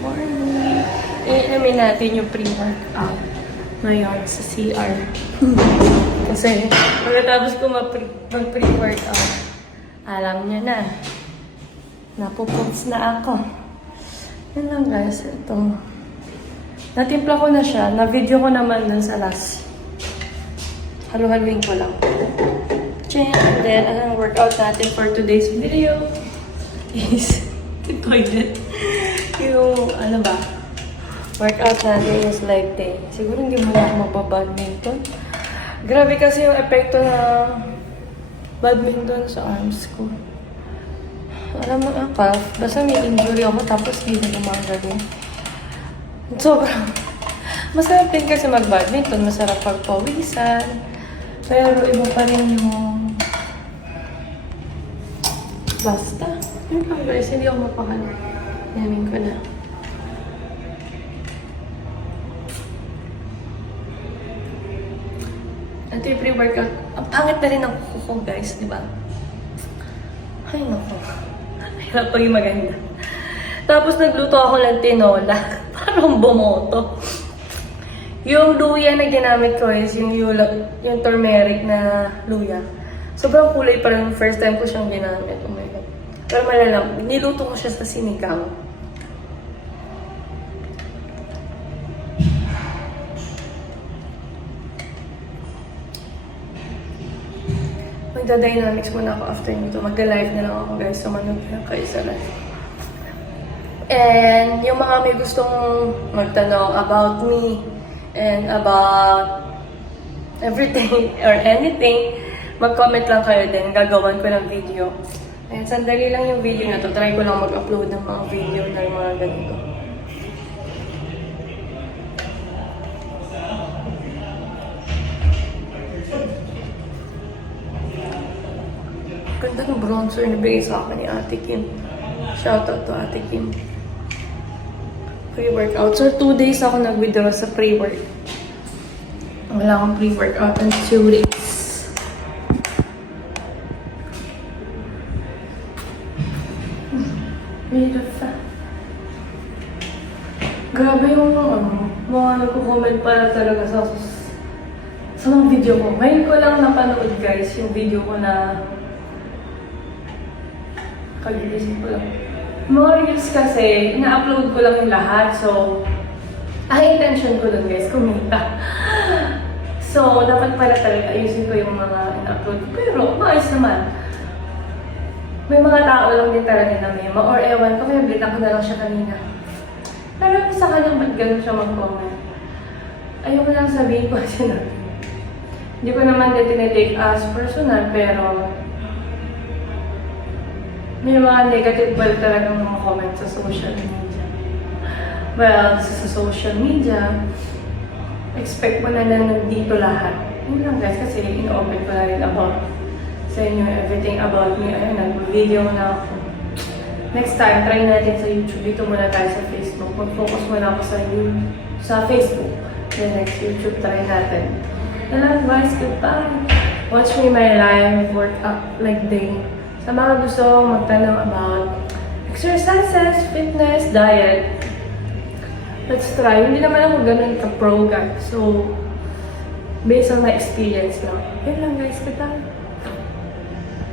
morning. Iinumin natin yung pre-workout ngayon sa CR. Kasi pagkatapos ko mag-pre-workout, alam niya na. Napupunts na ako. Yan lang guys, ito. Natimpla ko na siya. Na-video ko naman dun sa last. Halu-haluin ko lang. And then, ang workout natin for today's video is the toilet. Yung, ano ba? Workout natin is leg day. Siguro hindi mo na magbabadminton. Grabe kasi yung epekto ng badminton sa arms ko. Alam mo ang calf, basta may injury ako tapos hindi na gumagawin. Sobrang masarap din kasi mag-badminton, masarap pagpawisan. Pero iba pa rin yung basta. Yun lang guys, hindi ako mapakala. Yamin ko na. Ito yung pre-workout. Ang pangit na rin ang kuko guys, di ba? Ay naku. Hirap pag yung maganda. Tapos nagluto ako ng tinola. Parang bumoto. Yung luya na ginamit ko is yung turmeric na luya. Sobrang kulay pa rin. First time ko siyang ginamit. Oh my God. Pero malalang, niluto ko siya sa sinigang. Magda-dynamics muna ako after nito. Magda-live na lang ako guys. So manood na kayo sa live. And yung mga may gustong magtanong about me and about everything or anything, mag-comment lang kayo din. Gagawan ko ng video. And sandali lang yung video na to. Try ko lang mag-upload ng mga video na yung mga ganito. Ganda ng bronzer na bigay sa akin ni Ate Kim. Shoutout to Ate Kim. Pre-workout. So, 2 days ako nag-withdraw sa pre-work. Wala akong pre-workout and 2 weeks. Beautiful. Grabe yung mga nagko-comment pala talaga sa mga video ko. Ngayon ko lang napanood guys yung video ko na kagigising ko lang. Mga reels kasi, ina-upload ko lang yung lahat. So, ang intention ko dun guys, kumita. So, dapat pala talaga ayusin ko yung mga ina-upload ko. Pero, maayos naman. May mga tao lang din talaga na mema. Or ewan ko, kaya blitan ko na lang siya kanina. Pero sa kanya, ba't ganun siya mag-comment? Ayoko lang sabihin ko kasi na. Hindi ko naman din tinitake as personal, pero may mga negative ba talagang mga comments sa social media. Well, sa social media, expect mo na nandito lahat. Yun lang guys, kasi in-open ko na rin about sa inyo everything about me. Ayun, nag-video na ako. Next time, try natin sa YouTube. Dito muna tayo sa Facebook. Mag-focus muna ako sa Facebook. Then next YouTube, try natin. Yan guys, goodbye. Watch me my live workout like day. Sa mga gusto magtanong about exercises, fitness, diet, let's try. Hindi naman ako ganun ka-pro guys. So, based on my experience lang. Yun lang guys, goodbye.